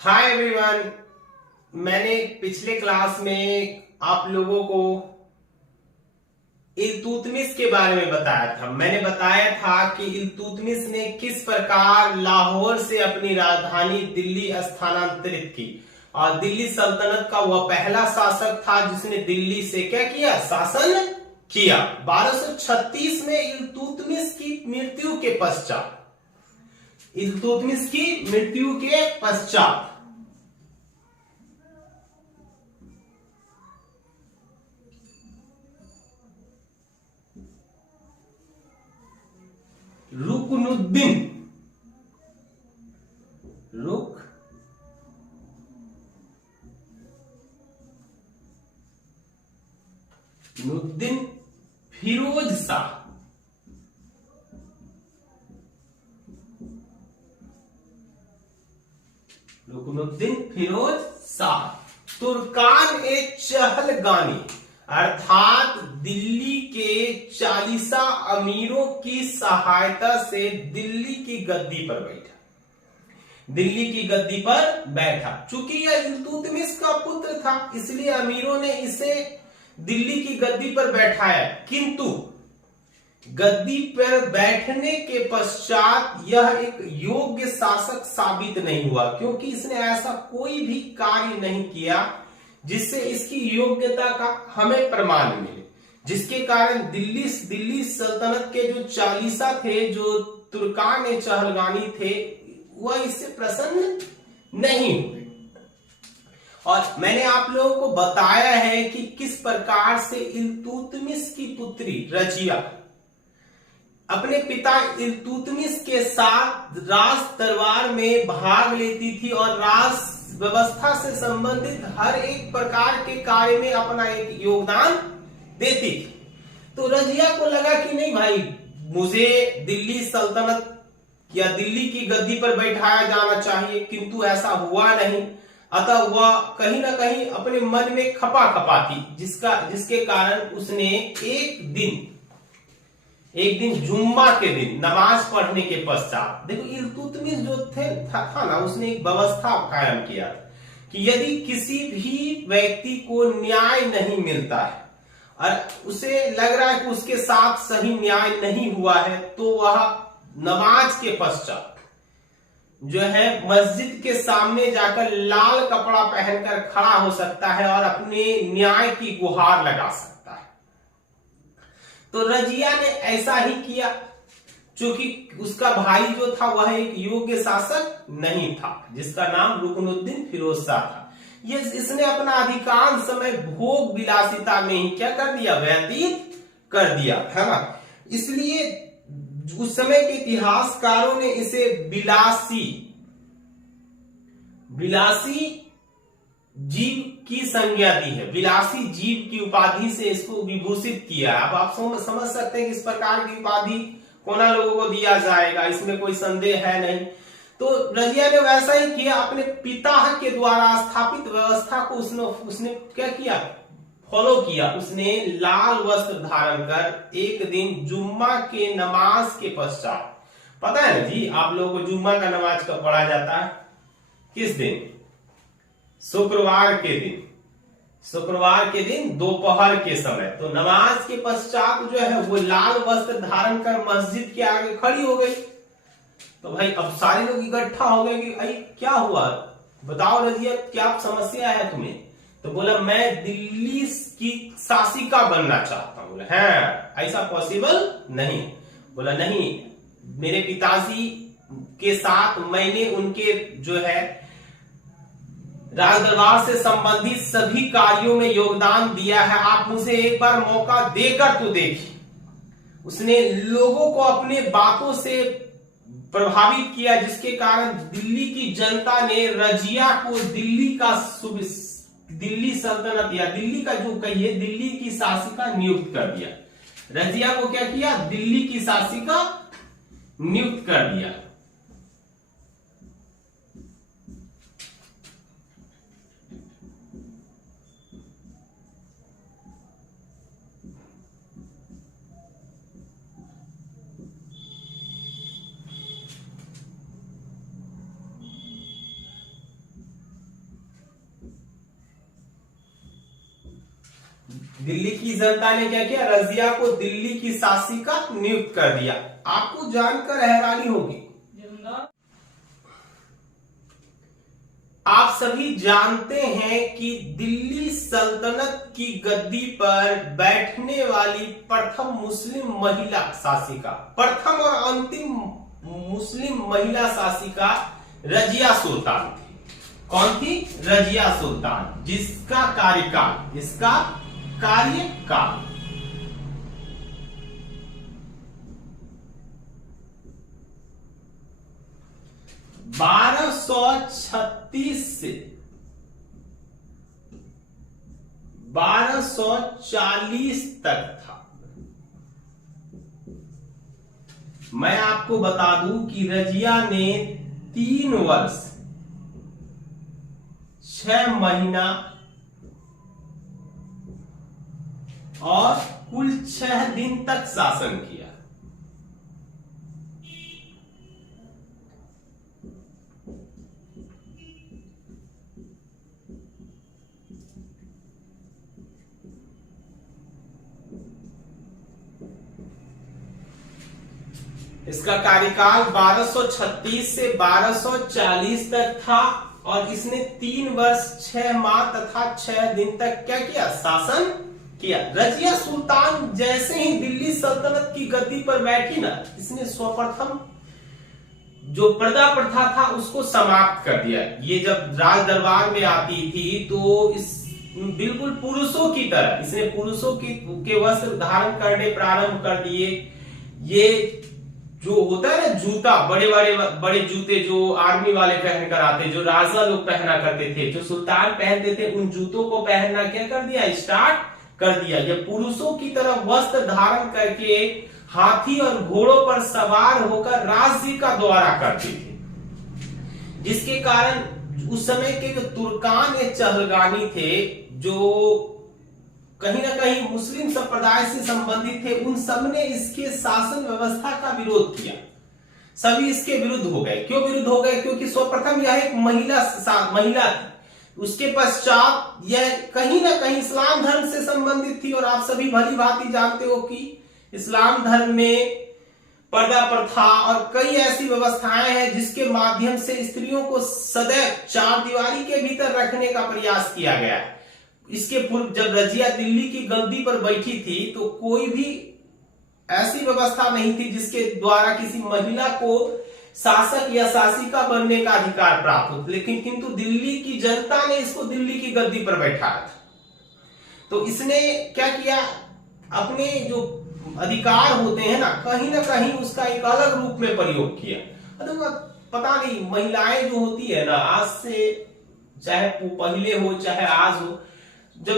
Hi everyone. मैंने पिछले class में आप लोगों को इल्तुतमिश के बारे में बताया था। मैंने बताया था कि इल्तुतमिश ने किस प्रकार लाहौर से अपनी राजधानी दिल्ली स्थानांतरित की और दिल्ली सल्तनत का वह पहला शासक था जिसने दिल्ली से क्या किया, शासन किया। 1236 में इल्तुतमिश की मृत्यु के पश्चात रुकनुद्दीन फिरोज शाह तुर्कान ए चहलगानी अर्थात दिल्ली के 40 अमीरों की सहायता से दिल्ली की गद्दी पर बैठा। चूंकि यह इल्तुतमिश का पुत्र था इसलिए अमीरों ने इसे दिल्ली की गद्दी पर बैठाया, किंतु गद्दी पर बैठने के पश्चात यह एक योग्य शासक साबित नहीं हुआ, क्योंकि इसने ऐसा कोई भी कार्य नहीं किया जिससे इसकी योग्यता का हमें प्रमाण मिले, जिसके कारण दिल्ली सल्तनत के जो 40 थे, जो तुर्कान ए चहलगानी थे, वह इससे प्रसन्न नहीं हुए। और मैंने आप लोगों को बताया है कि किस प्रकार से इल्तुतमिश की पुत्री रजिया अपने पिता इल्तुतमिश के साथ राज दरबार में भाग लेती थी और राज व्यवस्था से संबंधित हर एक प्रकार के कार्य में अपना एक योगदान देती थी। तो रजिया को लगा कि नहीं भाई, मुझे दिल्ली सल्तनत या दिल्ली की गद्दी पर बैठाया जाना चाहिए, किंतु ऐसा हुआ नहीं। अतः वह कहीं ना कहीं अपने मन में खपा थी, जिसके कारण उसने एक दिन जुम्मा के दिन नमाज पढ़ने के पश्चात, देखो इल्तुतमिश जो था ना, उसने एक व्यवस्था कायम किया कि यदि किसी भी व्यक्ति को न्याय नहीं मिलता है और उसे लग रहा है कि उसके साथ सही न्याय नहीं हुआ है, तो वह नमाज के पश्चात जो है मस्जिद के सामने जाकर लाल कपड़ा पहनकर खड़ा हो सकता है और अपने न्याय की गुहार लगा सकता है। तो रजिया ने ऐसा ही किया, क्योंकि उसका भाई जो था वह एक योग्य शासक नहीं था, जिसका नाम रुकनुद्दीन फिरोज शाह था। इसने अपना अधिकांश समय भोग विलासिता में ही क्या कर दिया, व्यतीत कर दिया, है ना। इसलिए उस समय के इतिहासकारों ने इसे विलासी जीव की संज्ञा दी है, विलासी जीव की उपाधि से इसको विभूषित किया। अब आप समझ सकते हैं कि इस प्रकार की उपाधि कोना लोगों को दिया जाएगा, इसमें कोई संदेह है नहीं। तो रजिया ने वैसा ही किया, अपने पिता के द्वारा स्थापित व्यवस्था को उसने क्या किया, फॉलो किया। उसने लाल वस्त्र धारण कर एक दिन जुम्मा के नमाज के पश्चात, पता है ना जी आप लोगों को जुम्मा का नमाज कब पढ़ा जाता है, किस दिन, शुक्रवार के दिन दोपहर के समय। तो नमाज के पश्चात जो है वो लाल वस्त्र धारण कर मस्जिद के आगे खड़ी हो गई। तो भाई अब सारे लोग इकट्ठा हो गए कि भाई क्या हुआ, बताओ रजिया क्या समस्या है तुम्हें। तो बोला मैं दिल्ली की शासिका बनना चाहता हूं। बोला है ऐसा पॉसिबल नहीं। बोला नहीं, मेरे पिताजी के साथ मैंने उनके जो है राज दरबार से संबंधित सभी कार्यों में योगदान दिया है, आप मुझे एक बार मौका देकर तो देखिए। उसने लोगों को अपने बातों से प्रभावित किया, जिसके कारण दिल्ली की जनता ने रजिया को दिल्ली सल्तनत या दिल्ली का जो कहिए दिल्ली की शासिका नियुक्त कर दिया। रजिया को क्या किया, दिल्ली की शासिका नियुक्त कर दिया। दिल्ली की जनता ने क्या किया, रजिया को दिल्ली की शासिका नियुक्त कर दिया। आपको जानकर हैरानी होगी, आप सभी जानते हैं कि दिल्ली सल्तनत की गद्दी पर बैठने वाली प्रथम मुस्लिम महिला शासिका, प्रथम और अंतिम मुस्लिम महिला शासिका रजिया सुल्तान थी। कौन थी? रजिया सुल्तान, जिसका कार्यकाल, इसका कार्यकाल 1236 से 1240 तक था। मैं आपको बता दूं कि रजिया ने 3 वर्ष 6 महीना और कुल 6 दिन तक शासन किया। इसका कार्यकाल 1236 से 1240 तक था और इसने 3 वर्ष 6 माह तथा 6 दिन तक क्या किया? शासन किया। रजिया सुल्तान जैसे ही दिल्ली सल्तनत की गद्दी पर बैठी ना, इसने सर्वप्रथम जो पर्दा प्रथा था उसको समाप्त कर दिया। ये जब राज दरबार में आती थी तो इस बिल्कुल पुरुषों की तरह इसने पुरुषों के वस्त्र धारण करने प्रारंभ कर दिए। ये जो होता है ना जूता, बड़े जूते जो आर्मी वाले पहनकर आते, जो राजा लोग पहना करते थे, जो सुल्तान पहनते थे, उन जूतों को पहनना क्या कर दिया? स्टार्ट कर दिया। ये पुरुषों की तरह वस्त्र धारण करके हाथी और घोड़ों पर सवार होकर राज्य का दौरा करते थे, जिसके कारण उस समय के जो तुर्कान या चहलगानी थे, जो कहीं ना कहीं मुस्लिम संप्रदाय से संबंधित थे, उन सब ने इसके शासन व्यवस्था का विरोध किया। सभी इसके विरुद्ध हो गए। क्यों विरुद्ध हो गए? क्योंकि सर्वप्रथम यह एक महिला थी। उसके पश्चात यह कहीं ना कहीं इस्लाम धर्म से संबंधित थी और आप सभी भली भांति जानते हो कि इस्लाम धर्म में पर्दा प्रथा और कई ऐसी व्यवस्थाएं हैं जिसके माध्यम से स्त्रियों को सदैव 4 दीवारी के भीतर रखने का प्रयास किया गया है। इसके पूर्व जब रजिया दिल्ली की गद्दी पर बैठी थी तो कोई भी ऐसी व्यवस्था नहीं थी जिसके द्वारा किसी महिला को शासक या शासिका बनने का अधिकार प्राप्त हो, लेकिन किंतु दिल्ली की जनता ने इसको दिल्ली की गद्दी पर बैठाया था। तो इसने क्या किया? अपने जो अधिकार होते हैं ना कहीं उसका एक अलग रूप में प्रयोग किया। पता नहीं, महिलाएं जो होती है ना, आज से चाहे पहले हो चाहे आज हो, जब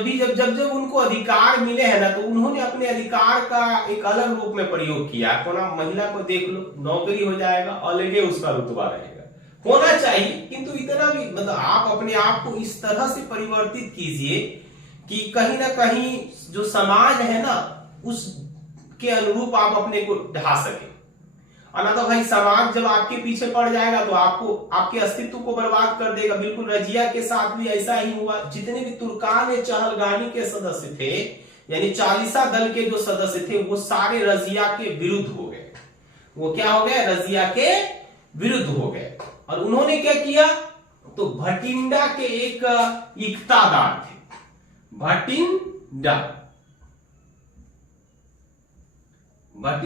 उनको अधिकार मिले हैं ना, तो उन्होंने अपने अधिकार का एक अलग रूप में प्रयोग किया। कोना महिला को देख लो, नौकरी हो जाएगा, अलग उसका रुतबा रहेगा, होना चाहिए, किंतु इतना भी मतलब आप अपने आप को इस तरह से परिवर्तित कीजिए कि कहीं ना कहीं जो समाज है ना उसके अनुरूप आप अपने को ढा सके। और ना तो भाई समाज जब आपके पीछे पड़ जाएगा तो आपको आपके अस्तित्व को बर्बाद कर देगा। बिल्कुल रजिया के साथ भी ऐसा ही हुआ। जितने भी तुर्कान चहलगानी के सदस्य थे, यानी 40 दल के जो सदस्य थे, वो सारे रजिया के विरुद्ध हो गए। वो क्या हो गए? रजिया के विरुद्ध हो गए। और उन्होंने क्या किया? तो भटिंडा के एक इक्तादार थे, भटिंडा,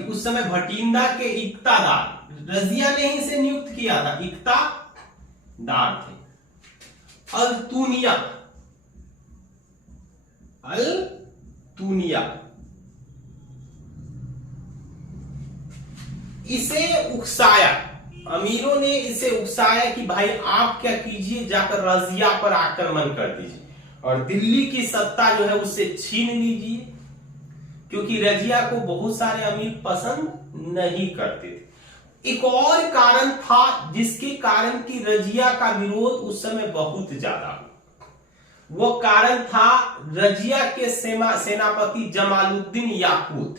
उस समय भटिंडा के इक्तादार, रजिया ने ही इसे नियुक्त किया था, इक्तादार थे। अल्तुनिया इसे उकसाया, अमीरों ने इसे उकसाया कि भाई आप क्या कीजिए, जाकर रजिया पर आक्रमण कर दीजिए और दिल्ली की सत्ता जो है उससे छीन लीजिए, क्योंकि रजिया को बहुत सारे अमीर पसंद नहीं करते थे। एक और कारण था जिसके कारण कि रजिया का विरोध उस समय बहुत ज्यादा हुआ। वो कारण था रजिया के सेनापति जमालुद्दीन याकूत।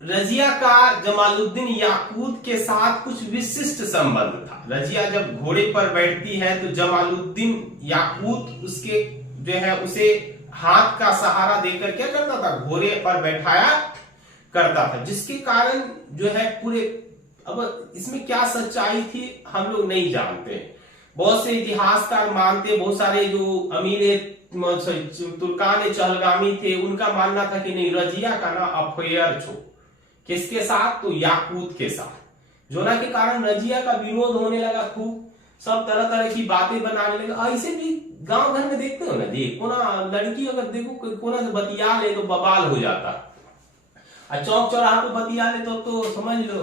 रजिया का जमालुद्दीन याकूत के साथ कुछ विशिष्ट संबंध था। रजिया जब घोड़े पर बैठती है तो जमालुद्दीन याकूत उसके जो है उसे हाथ का सहारा देकर क्या करता था, घोड़े पर बैठाया करता था, जिसके कारण जो है पूरे, अब इसमें क्या सच्चाई थी हम लोग नहीं जानते। बहुत से इतिहासकार मानते, बहुत सारे जो अमीर तुर्कान चहलगामी थे उनका मानना था कि नहीं, रजिया का ना अफेयर छो, किसके साथ, तो याकूत के साथ, जो ना के कारण रजिया का विरोध होने लगा खूब, सब तरह तरह की बातें बनाने लगे। ऐसे भी गांव घर में देखते हो ना, देखो ना लड़की अगर देखो कोना से बतिया ले तो बवाल हो जाता, और चौक चौराहा पे बतिया ले तो समझ लो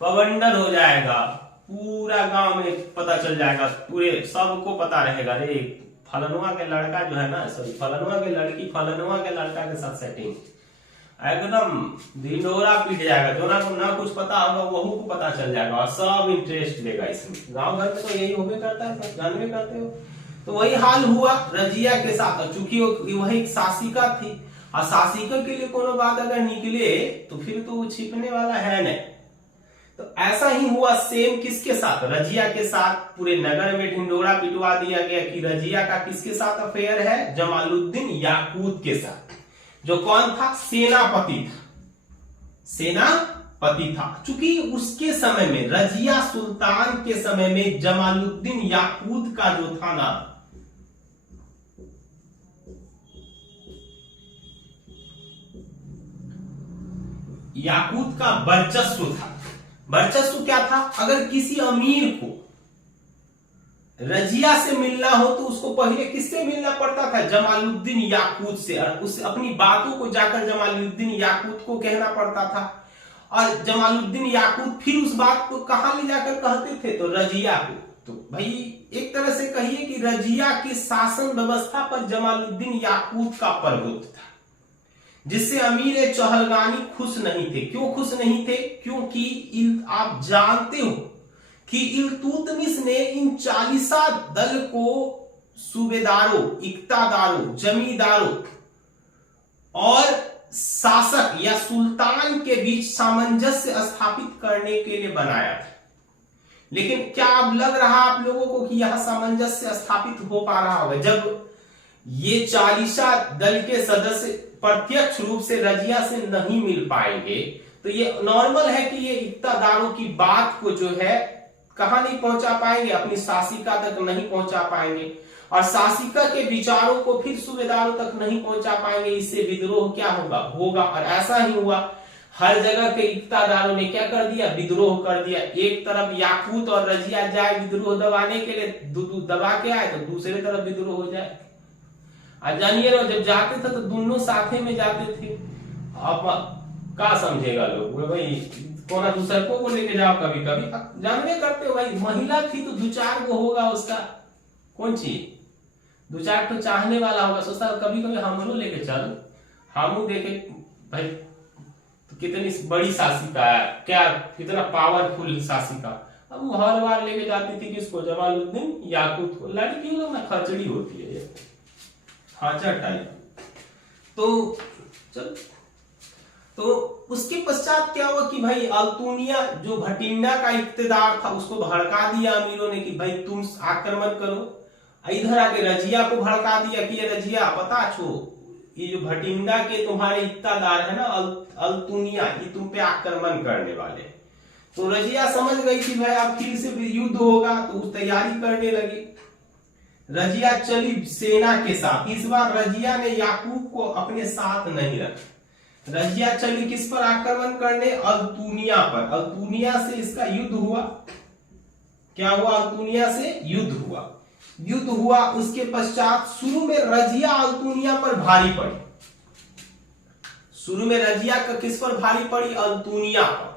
बवंडर हो जाएगा, पूरा गांव में पता चल जाएगा, पूरे सबको पता रहेगा, रे फलनुआ के लड़का जो है ना, सॉरी फलनुआ के लड़की फलनुआ के लड़का के साथ सेटिंग, एकदम ढिंडोरा पीट जाएगा, जो ना को ना कुछ पता होगा वहू को पता चल जाएगा, और सब इंटरेस्ट लेगा इसमें। गांव घर में तो यही होबे करता है, सब जानवे करते हो। तो वही हाल हुआ रजिया के साथ, चूंकि वही शासिका थी, और शासिका के लिए कोनो बात अगर निकले तो फिर तो वो छिपने वाला है नहीं। तो ऐसा ही हुआ सेम किसके साथ, रजिया के साथ। पूरे नगर में ढिंडोरा पिटवा दिया गया कि रजिया का किसके साथ अफेयर है, जमालुद्दीन याकूत के साथ, जो कौन था, सेनापति था, सेनापति था। चूंकि उसके समय में, रजिया सुल्तान के समय में जमालुद्दीन याकूत का जो था ना, याकूत का वर्चस्व था। वर्चस्व क्या था, अगर किसी अमीर को रजिया से मिलना हो तो उसको पहले किससे मिलना पड़ता था, जमालुद्दीन याकूत से, और उस अपनी बातों को जाकर जमालुद्दीन याकूत को कहना पड़ता था, और जमालुद्दीन याकूत फिर उस बात को कहां ले जाकर कहते थे, तो रजिया को। तो भाई एक तरह से कहिए कि रजिया की शासन व्यवस्था पर जमालुद्दीन याकूत का प्रभुत्व था, जिससे अमीर चहलगानी खुश नहीं थे। क्यों खुश नहीं थे, क्योंकि आप जानते हो कि इल्तुतमिश ने इन 40 दल को सूबेदारों, इक्तादारों, जमींदारों और शासक या सुल्तान के बीच सामंजस्य स्थापित करने के लिए बनाया था। लेकिन क्या अब लग रहा आप लोगों को कि यह सामंजस्य स्थापित हो पा रहा होगा, जब ये 40 दल के सदस्य प्रत्यक्ष रूप से रजिया से नहीं मिल पाएंगे, तो ये नॉर्मल है कि ये इक्तादारों की बात को जो है कहां नहीं पहुंचा पाएंगे, अपनी शासिका तक नहीं पहुंचा पाएंगे, और शासिका के विचारों को फिर सूबेदारों तक नहीं पहुंचा पाएंगे। इससे विद्रोह क्या होगा, और ऐसा ही हुआ। हर जगह के इक्तादारों ने क्या कर दिया, विद्रोह कर दिया। एक तरफ याकूत और रजिया जाए विद्रोह दबाने के लिए, दबा के आए, तो दूसरे तरफ विद्रोह हो जाए। और जानिए ना, जब जाते थे तो दोनों साथे में जाते थे। अब क्या समझेगा लोग, भाई कोना दूसरों को लेके जाओ, कभी कभी जानवे करते हो भाई, महिला थी तो 2-4 गो होगा उसका, कौन चीज 2-4 तो चाहने वाला होगा, सोचता कभी कभी हम लोग लेके चल, हम देखे भाई तो कितनी बड़ी शासिका है, क्या कितना पावरफुल शासिका। अब वो हर बार लेके जाती थी किसको, जमालुद्दीन याकूत को। लड़की लोग ना खचड़ी होती है, खाचर टाइप। तो चल, तो उसके पश्चात क्या हुआ कि भाई अल्तुनिया जो भटिंडा का इक्तेदार था उसको भड़का दिया अमीरों ने कि भाई तुम आक्रमण करो। इधर आके रजिया को भड़का दिया कि ये रजिया पता छो, ये जो भटिंडा के तुम्हारे इक्तादार है ना अल्तुनिया, ये तुम पे आक्रमण करने वाले। तो रजिया समझ गई कि भाई अब फिर से युद्ध होगा, तो तैयारी करने लगी। रजिया चली सेना के साथ। इस बार रजिया ने याकूब को अपने साथ नहीं रखा। रजिया चली किस पर आक्रमण करने, अल्तुनिया पर। अल्तुनिया से इसका युद्ध हुआ। क्या हुआ, अल्तुनिया से युद्ध हुआ। युद्ध हुआ, उसके पश्चात शुरू में रजिया अल्तुनिया पर भारी पड़ी। शुरू में रजिया का किस पर भारी पड़ी, अल्तुनिया पर।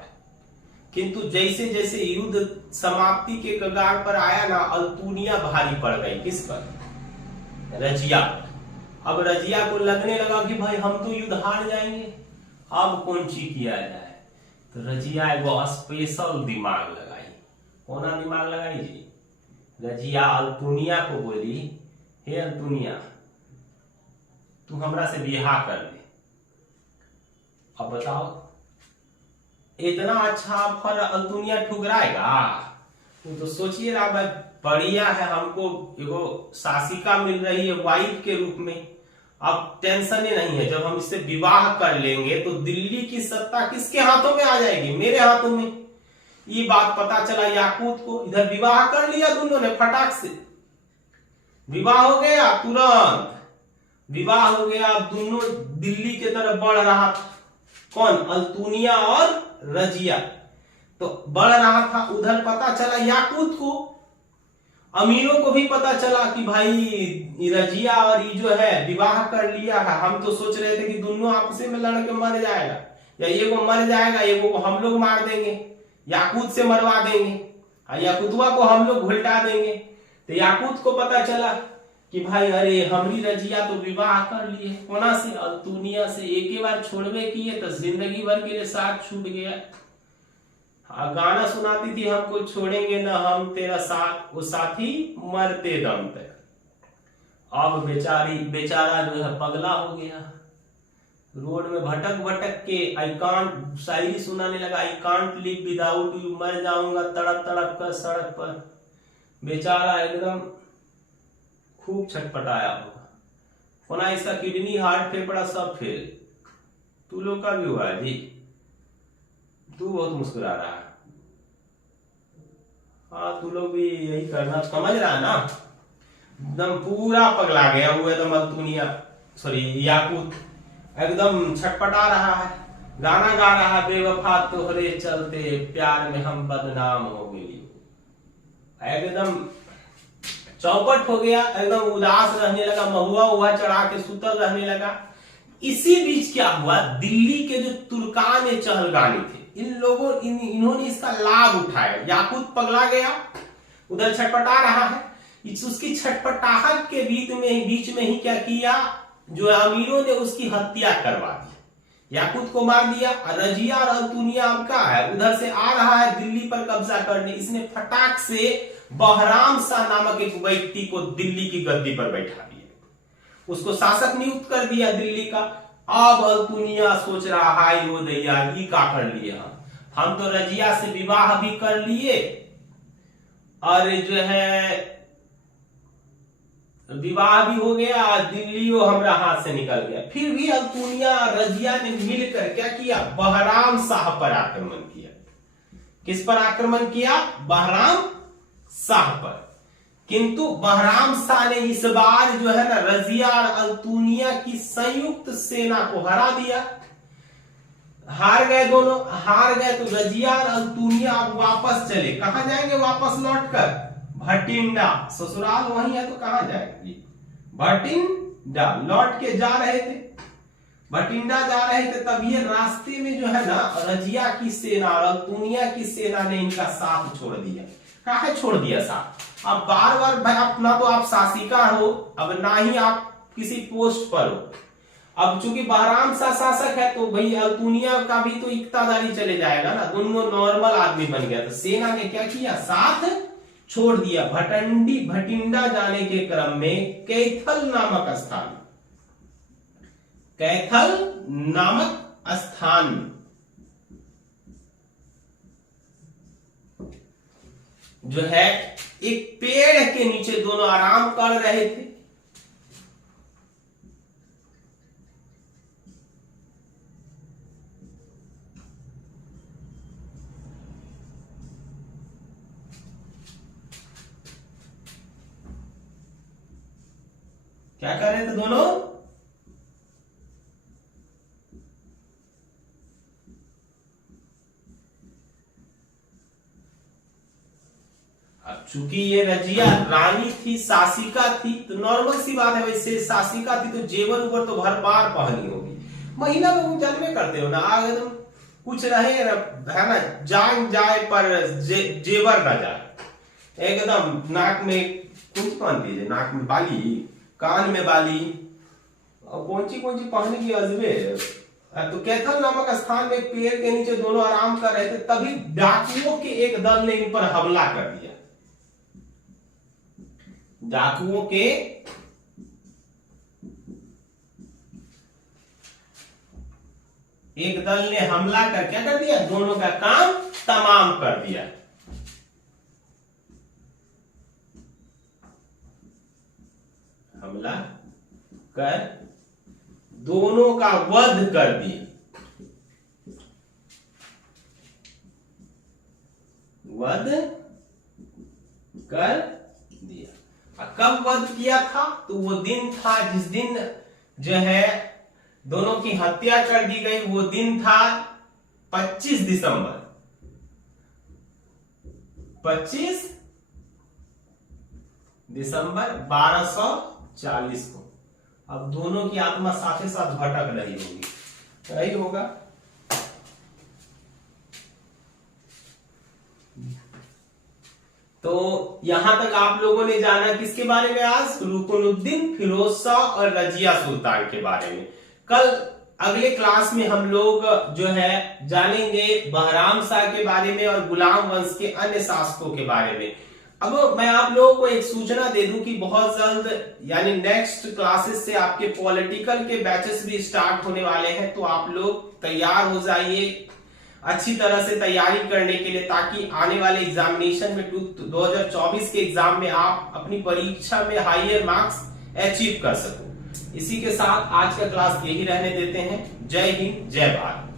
किंतु जैसे जैसे युद्ध समाप्ति के कगार पर आया ना, अल्तुनिया भारी पड़ गई किस पर, रजिया पर। अब रजिया को लगने लगा कि भाई हम तो युद्ध हार जाएंगे, अब कौन सी किया जाए। तो रजिया वो स्पेशल दिमाग लगाई। कौन दिमाग लगाई जी, रजिया अल्तुनिया को बोली, हे अल्तुनिया तू हमरा से बियाह कर ले। अब बताओ इतना अच्छा ऑफर अल्तुनिया ठुकराएगा। तो सोचिए भाई, बढ़िया है, हमको एगो शासिका मिल रही है वाइफ के रूप में, अब टेंशन ही नहीं है, जब हम इससे विवाह कर लेंगे तो दिल्ली की सत्ता किसके हाथों में आ जाएगी, मेरे हाथों में। ये बात पता चला याकूत को, इधर विवाह कर लिया दोनों ने फटाक से, विवाह हो गया, तुरंत विवाह हो गया। अब दोनों दिल्ली की तरफ बढ़ रहा था, कौन, अल्तुनिया और रजिया, तो बढ़ रहा था। उधर पता चला याकूत को, अमीरों को भी पता चला कि भाई रजिया और ये जो है विवाह कर लिया है। हम तो सोच रहे थे कि दोनों आपस में लड़ के मर जाएगा, या ये को मर जाएगा, ये को हम लोग मार देंगे, याकूत से मरवा देंगे, याकूतवा को हम लोग घुलटा देंगे। तो याकूत को पता चला कि भाई अरे हमारी रजिया तो विवाह कर लिए, कोना से, अल्तुनिया से। एक ही बार छोड़वे किए तो जिंदगी भर के लिए साथ छूट गया। गाना सुनाती थी, हमको छोड़ेंगे ना हम तेरा साथ, वो साथी मरते दम तक। अब बेचारा जो है पगला हो गया, रोड में भटक भटक के आई कांट, शायरी सुनाने लगा, I can't live without you, मर जाऊंगा तड़प तड़प कर सड़क पर। बेचारा एकदम खूब छटपटाया होगा, होना इसका किडनी, हार्ट, फेफड़ा सब फेल। तू लोग का भी हुआ है जी, तू बहुत मुस्कुरा रहा है। हाँ, तू लोग भी यही करना, समझ रहा है ना, एकदम पूरा पगला गया वो, एकदम अल्तुनिया, सॉरी याकूत एकदम छटपटा रहा है, गाना गा रहा है, बेवफा तोहरे चलते प्यार में हम बदनाम हो गई। एकदम चौपट हो गया, एकदम उदास रहने लगा, महुआ उहा चढ़ा के सुतल रहने लगा। इसी बीच क्या हुआ, दिल्ली के जो तुर्कान चहलगानी थे, इन्होंने इसका लाभ उठाया। याकूत पगला गया, उधर छटपटा रहा है, उसकी छटपटाहट के बीच में ही क्या किया, जो अमीरों ने उसकी हत्या करवा दी, याकूत को मार दिया। रजिया और अल्तुनिया अब का है, उधर से आ रहा है दिल्ली पर कब्जा करने। इसने फटाक से बहराम शाह नामक एक व्यक्ति को दिल्ली की गद्दी पर बैठा दिया, उसको शासक नियुक्त कर दिया दिल्ली का। अब अल्तुनिया सोच रहा है, वो दैया ये का कर लिए, हम तो रजिया से विवाह भी कर लिए और जो है विवाह भी हो गया, दिल्ली हमारा हाथ से निकल गया। फिर भी अल्तुनिया रजिया ने मिलकर क्या किया, बहराम शाह पर आक्रमण किया। किस पर आक्रमण किया, बहराम शाह पर। किंतु बहराम शाह ने इस बार जो है ना रजिया और अल्तुनिया की संयुक्त सेना को हरा दिया। हार गए दोनों, हार गए तो रजिया और अल्तुनिया अब वापस चले। कहां जाएंगे वापस लौटकर, भटिंडा, ससुराल वहीं है तो कहां जाएंगे, भटिंडा लौट के जा रहे थे, भटिंडा जा रहे थे। तब ये रास्ते में जो है ना रजिया की सेना और अल्तुनिया की सेना ने इनका साथ छोड़ दिया। कहा छोड़ दिया साथ, अब बार बार भाई अपना तो आप शासिका हो, अब ना ही आप किसी पोस्ट पर हो। अब चूंकि बहराम शाह शासक है तो भाई अल्तुनिया का भी तो इक्तादारी चले जाएगा ना, दोनों नॉर्मल आदमी बन गया। तो सेना ने क्या किया, साथ छोड़ दिया। भटिंडा जाने के क्रम में कैथल नामक स्थान, कैथल नामक स्थान जो है एक पेड़ के नीचे दोनों आराम कर रहे थे। क्या कर रहे थे दोनों, चूंकि ये रजिया रानी थी, शासिका थी, तो नॉर्मल सी बात है, वैसे शासिका थी तो जेवर उवर तो भरपार पहनी होगी। महिला लोग जानवे करते हो ना, आगे तुम कुछ रहे है ना, जान जाए पर जेवर ना जाए। एकदम नाक में कुछ पहन दीजिए, नाक में बाली, कान में बाली, और कौन सी पहनने की अजबे। तो कैथल नामक स्थान में पेड़ के नीचे दोनों आराम कर रहे थे, तभी डाकुओं के एक दल ने इन पर हमला कर दिया। डाकुओं के एक दल ने हमला कर क्या कर दिया, दोनों का काम तमाम कर दिया। हमला कर दोनों का वध कर दिया, वध कर दिया। कब वध किया था? तो वो दिन था जिस दिन जो है दोनों की हत्या कर दी गई, वो दिन था 25 दिसंबर, 25 दिसंबर 1240 को। अब दोनों की आत्मा साथ ही साथ भटक रही होगी, सही होगा। तो यहां तक आप लोगों ने जाना किसके बारे में आज? रुकनुद्दीन फिरोज शाह और रजिया सुल्तान के बारे में। कल अगले क्लास में हम लोग जो है जानेंगे बहराम शाह के बारे में और गुलाम वंश के अन्य शासकों के बारे में। अब मैं आप लोगों को एक सूचना दे दूं कि बहुत जल्द यानी नेक्स्ट क्लासेस से आपके पॉलिटिकल के बैचेस भी स्टार्ट होने वाले हैं, तो आप लोग तैयार हो जाइए अच्छी तरह से तैयारी करने के लिए, ताकि आने वाले एग्जामिनेशन में 2024 के एग्जाम में आप अपनी परीक्षा में हायर मार्क्स अचीव कर सको। इसी के साथ आज का क्लास यही रहने देते हैं। जय हिंद, जय भारत।